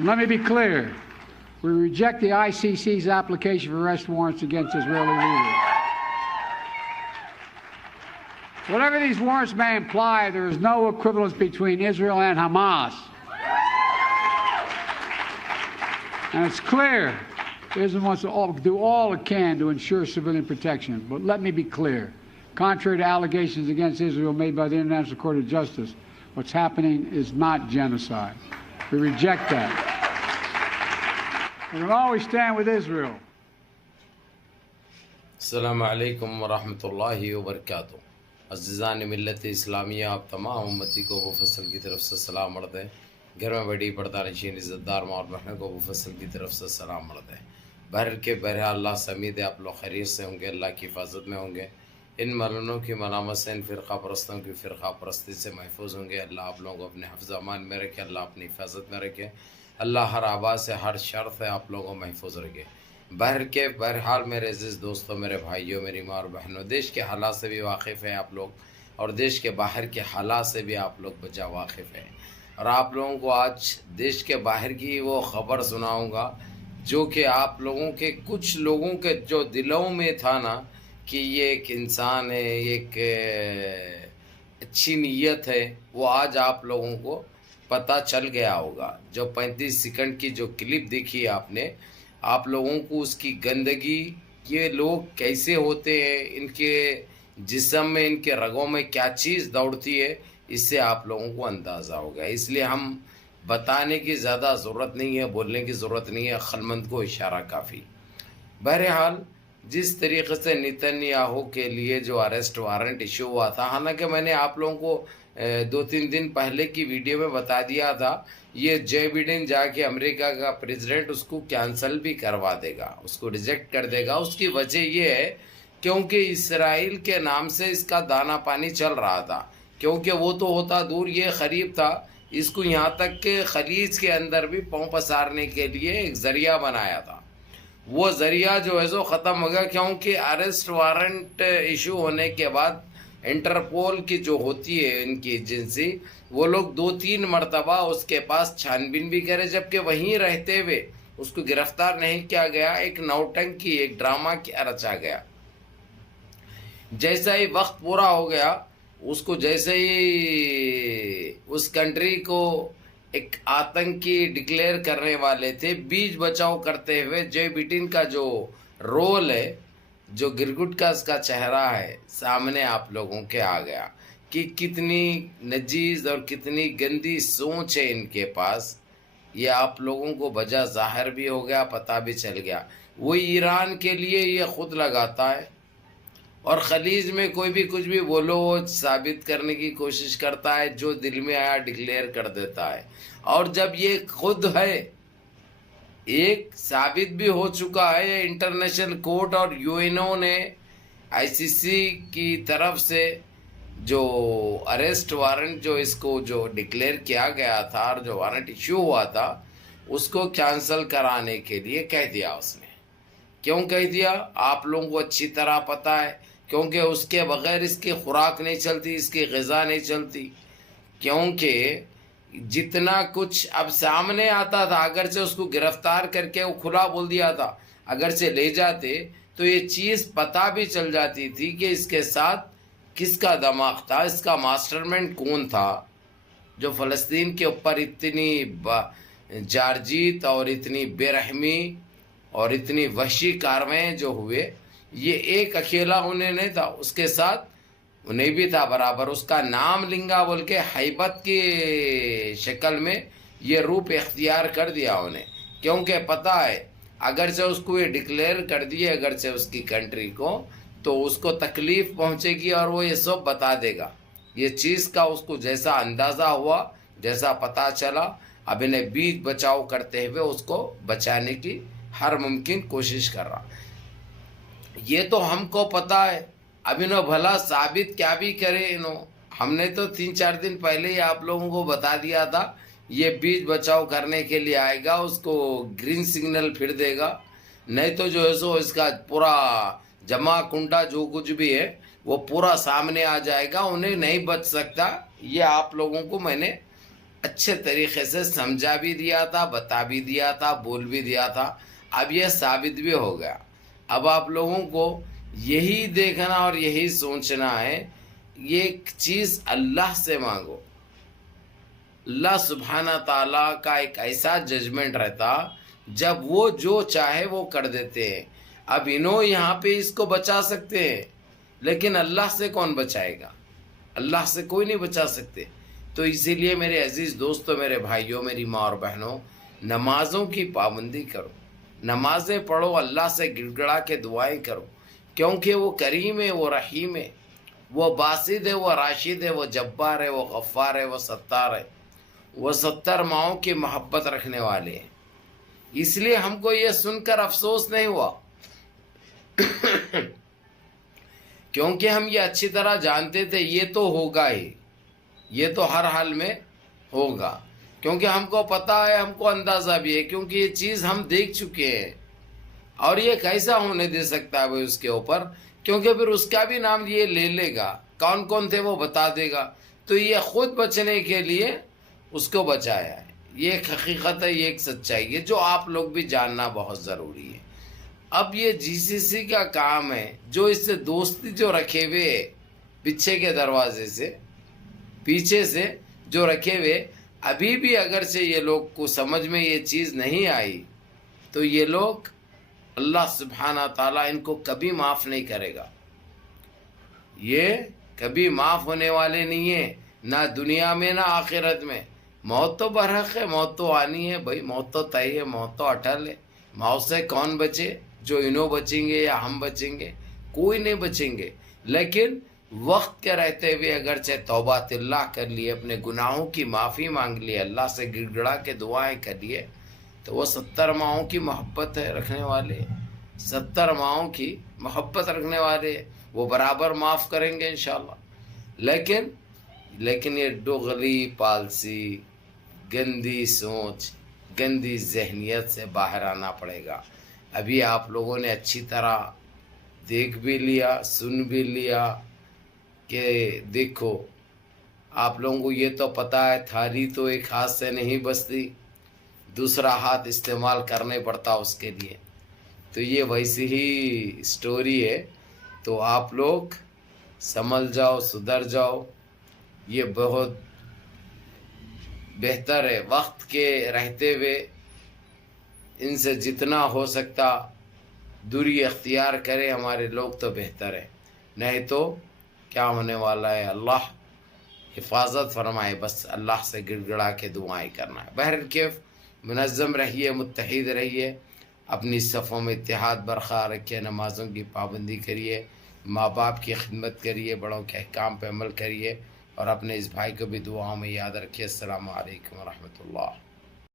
Let me be clear. We reject the ICC's application for arrest warrants against Israeli leaders. Whatever these warrants may imply, there is no equivalence between Israel and Hamas. And it's clear Israel wants to do all it can to ensure civilian protection. But let me be clear. Contrary to allegations against Israel made by the International Court of Justice, what's happening is not genocide. We reject that. We're going to always stand with Israel. السلام علیکم ورحمۃ اللہ وبرکاتہ. عزیزان ملت اسلامیہ، آپ تمام امتی کو ابو فصل کی طرف سے سلام عرض ہے. گھر میں بڑی پردہ نشین عزت دار ماں اور بہنوں کو ابو فصل کی طرف سے سلام عرض ہے. بہر کے بہرحال اللہ سے امید ہے آپ لوگ خیریت سے ہوں گے، اللہ کی حفاظت میں ہوں گے، ان ملنوں کی ملامت سے، ان فرقہ پرستوں کی فرقہ پرستی سے محفوظ ہوں گے. اللہ آپ لوگوں کو اپنے حفظ امان میں رکھے، اللہ اپنی حفاظت میں رکھے، اللہ ہر آواز سے، ہر شر سے آپ لوگوں کو محفوظ رکھے. بہرحال میرے عزیز دوستوں، میرے بھائیوں، میری ماں اور بہنوں، دیش کے حالات سے بھی واقف ہیں آپ لوگ، اور دیش کے باہر کے حالات سے بھی آپ لوگ بجا واقف ہیں. اور آپ لوگوں کو آج دیش کے باہر کی وہ خبر سناؤں گا جو کہ آپ لوگوں کے کچھ لوگوں کے جو دلوں میں تھا نا کہ یہ ایک انسان ہے، ایک اچھی نیت ہے، وہ آج آپ لوگوں کو پتہ چل گیا ہوگا. جو 35 سیکنڈ کی جو کلپ دیکھی آپ نے، آپ لوگوں کو اس کی گندگی، یہ لوگ کیسے ہوتے ہیں، ان کے جسم میں، ان کے رگوں میں کیا چیز دوڑتی ہے، اس سے آپ لوگوں کو اندازہ ہوگا. اس لیے ہم بتانے کی زیادہ ضرورت نہیں ہے، بولنے کی ضرورت نہیں ہے، عقلمند کو اشارہ کافی. بہرحال جس طریقے سے نیتن یاہو کے لیے جو اریسٹ وارنٹ ایشو ہوا تھا، حالانکہ میں نے آپ لوگوں کو 2-3 دن پہلے کی ویڈیو میں بتا دیا تھا، یہ جے بائیڈن جا کے امریکہ کا پریزیڈنٹ اس کو کینسل بھی کروا دے گا، اس کو ریجیکٹ کر دے گا. اس کی وجہ یہ ہے کیونکہ اسرائیل کے نام سے اس کا دانہ پانی چل رہا تھا، کیونکہ وہ تو ہوتا دور، یہ قریب تھا. اس کو یہاں تک کہ خلیج کے اندر بھی پاؤں پسارنے کے لیے ایک ذریعہ بنایا تھا. وہ ذریعہ جو ہے سو ختم ہو گیا، کیونکہ اریسٹ وارنٹ ایشو ہونے کے بعد انٹرپول کی جو ہوتی ہے ان کی ایجنسی، وہ لوگ 2-3 مرتبہ اس کے پاس چھان بین بھی کرے، جبکہ وہیں رہتے ہوئے اس کو گرفتار نہیں کیا گیا. ایک نوٹنکی، ایک ڈرامہ کیا رچا گیا. جیسا ہی وقت پورا ہو گیا، اس کو جیسے ہی اس کنٹری کو ایک آتنکی ڈکلیئر کرنے والے تھے، بیچ بچاؤ کرتے ہوئے جے بائیڈن کا جو رول ہے، جو گرگٹ کا اس کا چہرہ ہے، سامنے آپ لوگوں کے آ گیا کہ کتنی نجیز اور کتنی گندی سوچ ہے ان کے پاس. یہ آپ لوگوں کو بجا ظاہر بھی ہو گیا، پتہ بھی چل گیا. وہ ایران کے لیے یہ خود لگاتا ہے، اور خلیج میں کوئی بھی کچھ بھی بولو وہ ثابت کرنے کی کوشش کرتا ہے، جو دل میں آیا ڈکلیئر کر دیتا ہے. اور جب یہ خود ہے، ایک ثابت بھی ہو چکا ہے، انٹرنیشنل کورٹ اور یو این او نے ICC کی طرف سے جو اریسٹ وارنٹ جو اس کو جو ڈکلیئر کیا گیا تھا اور جو وارنٹ ایشو ہوا تھا، اس کو کینسل کرانے کے لیے کہہ دیا. اس نے کیوں کہہ دیا آپ لوگوں کو اچھی طرح پتہ ہے، کیونکہ اس کے بغیر اس کی خوراک نہیں چلتی، اس کی غذا نہیں چلتی. کیونکہ جتنا کچھ اب سامنے آتا تھا، اگرچہ اس کو گرفتار کر کے وہ کھلا بول دیا تھا، اگرچہ لے جاتے تو یہ چیز پتہ بھی چل جاتی تھی کہ اس کے ساتھ کس کا دماغ تھا، اس کا ماسٹر مائنڈ کون تھا، جو فلسطین کے اوپر اتنی جارجیت اور اتنی بے رحمی اور اتنی وحشی کاروائیں جو ہوئے. یہ ایک اکیلا انہیں نہیں تھا، اس کے ساتھ انہیں بھی تھا برابر. اس کا نام لنگا بول کے ہیبت کی شکل میں یہ روپ اختیار کر دیا انہیں، کیونکہ پتہ ہے اگرچہ اس کو یہ ڈکلیئر کر دیے، اگرچہ اس کی کنٹری کو، تو اس کو تکلیف پہنچے گی اور وہ یہ سب بتا دے گا. یہ چیز کا اس کو جیسا اندازہ ہوا، جیسا پتہ چلا، اب انہیں بیچ بچاؤ کرتے ہوئے اس کو بچانے کی ہر ممکن کوشش کر رہا. یہ تو ہم کو پتہ ہے، اب انہوں بھلا ثابت کیا بھی کرے انہوں. ہم نے تو 3-4 دن پہلے ہی آپ لوگوں کو بتا دیا تھا یہ بیچ بچاؤ کرنے کے لیے آئے گا، اس کو گرین سگنل پھر دے گا، نہیں تو جو ہے سو اس کا پورا جمع کنڈا جو کچھ بھی ہے وہ پورا سامنے آ جائے گا، انہیں نہیں بچ سکتا. یہ آپ لوگوں کو میں نے اچھے طریقے سے سمجھا بھی دیا تھا, بتا بھی دیا تھا, بول بھی دیا تھا. اب یہ ثابت بھی ہو گیا. اب آپ لوگوں کو یہی دیکھنا اور یہی سوچنا ہے, یہ ایک چیز اللہ سے مانگو. اللہ سبحانہ تعالیٰ کا ایک ایسا ججمنٹ رہتا جب وہ جو چاہے وہ کر دیتے ہیں. اب انہوں یہاں پہ اس کو بچا سکتے ہیں, لیکن اللہ سے کون بچائے گا؟ اللہ سے کوئی نہیں بچا سکتے. تو اسی لیے میرے عزیز دوستوں, میرے بھائیوں, میری ماں اور بہنوں, نمازوں کی پابندی کرو, نمازیں پڑھو, اللہ سے گڑ گڑا کے دعائیں کرو, کیونکہ وہ کریم ہے, وہ رحیم ہے, وہ باسط ہے, وہ راشد ہے, وہ جبار ہے, وہ غفار ہے, وہ ستار ہے, وہ 70 ماؤں کی محبت رکھنے والے ہیں. اس لیے ہم کو یہ سن کر افسوس نہیں ہوا, کیونکہ ہم یہ اچھی طرح جانتے تھے یہ تو ہوگا ہی, یہ تو ہر حال میں ہوگا, کیونکہ ہم کو پتہ ہے, ہم کو اندازہ بھی ہے, کیونکہ یہ چیز ہم دیکھ چکے ہیں. اور یہ کیسا ہونے دے سکتا ہے وہ اس کے اوپر, کیونکہ پھر اس کا بھی نام یہ لے لے گا, کون کون تھے وہ بتا دے گا. تو یہ خود بچنے کے لیے اس کو بچایا ہے. یہ ایک حقیقت ہے, یہ ایک سچائی ہے جو آپ لوگ بھی جاننا بہت ضروری ہے. اب یہ جی سی سی کا کام ہے, جو اس سے دوستی جو رکھے ہوئے پیچھے کے دروازے سے, پیچھے سے جو رکھے ہوئے, ابھی بھی اگرچہ یہ لوگ کو سمجھ میں یہ چیز نہیں آئی, تو یہ لوگ اللہ سبحانہ تعالیٰ ان کو کبھی معاف نہیں کرے گا. یہ کبھی معاف ہونے والے نہیں ہیں, نہ دنیا میں نہ آخرت میں. موت تو برحق ہے, موت تو آنی ہے بھائی, موت تو طے ہے, موت تو اٹل ہے. موت سے کون بچے؟ جو انہوں بچیں گے یا ہم بچیں گے؟ کوئی نہیں بچیں گے. لیکن وقت کے رہتے ہوئے اگرچہ توبہ اللہ کر لیے, اپنے گناہوں کی معافی مانگ لیے, اللہ سے گڑ گڑا کے دعائیں کر لیے, تو وہ 70 ماؤں کی محبت ہے رکھنے والے, 70 ماؤں کی محبت رکھنے والے, وہ برابر معاف کریں گے انشاءاللہ. لیکن یہ ڈغلی پالسی, گندی سوچ, گندی ذہنیت سے باہر آنا پڑے گا. ابھی آپ لوگوں نے اچھی طرح دیکھ بھی لیا, سن بھی لیا کہ دیکھو, آپ لوگوں کو یہ تو پتہ ہے تھالی تو ایک ہاتھ سے نہیں بستی, دوسرا ہاتھ استعمال کرنے پڑتا اس کے لیے. تو یہ ویسی ہی سٹوری ہے. تو آپ لوگ سنبھل جاؤ, سدھر جاؤ, یہ بہت بہتر ہے. وقت کے رہتے ہوئے ان سے جتنا ہو سکتا دوری اختیار کرے ہمارے لوگ تو بہتر ہے, نہیں تو کیا ہونے والا ہے, اللہ حفاظت فرمائے. بس اللہ سے گڑ گڑا کے دعائیں کرنا ہے. بہرکیف منظم رہیے, متحد رہیے, اپنی صفوں میں اتحاد برقرار رکھیے, نمازوں کی پابندی کریے, ماں باپ کی خدمت کریے, بڑوں کے احکام پہ عمل کریے, اور اپنے اس بھائی کو بھی دعاؤں میں یاد رکھیے. السلام علیکم ورحمۃ اللہ.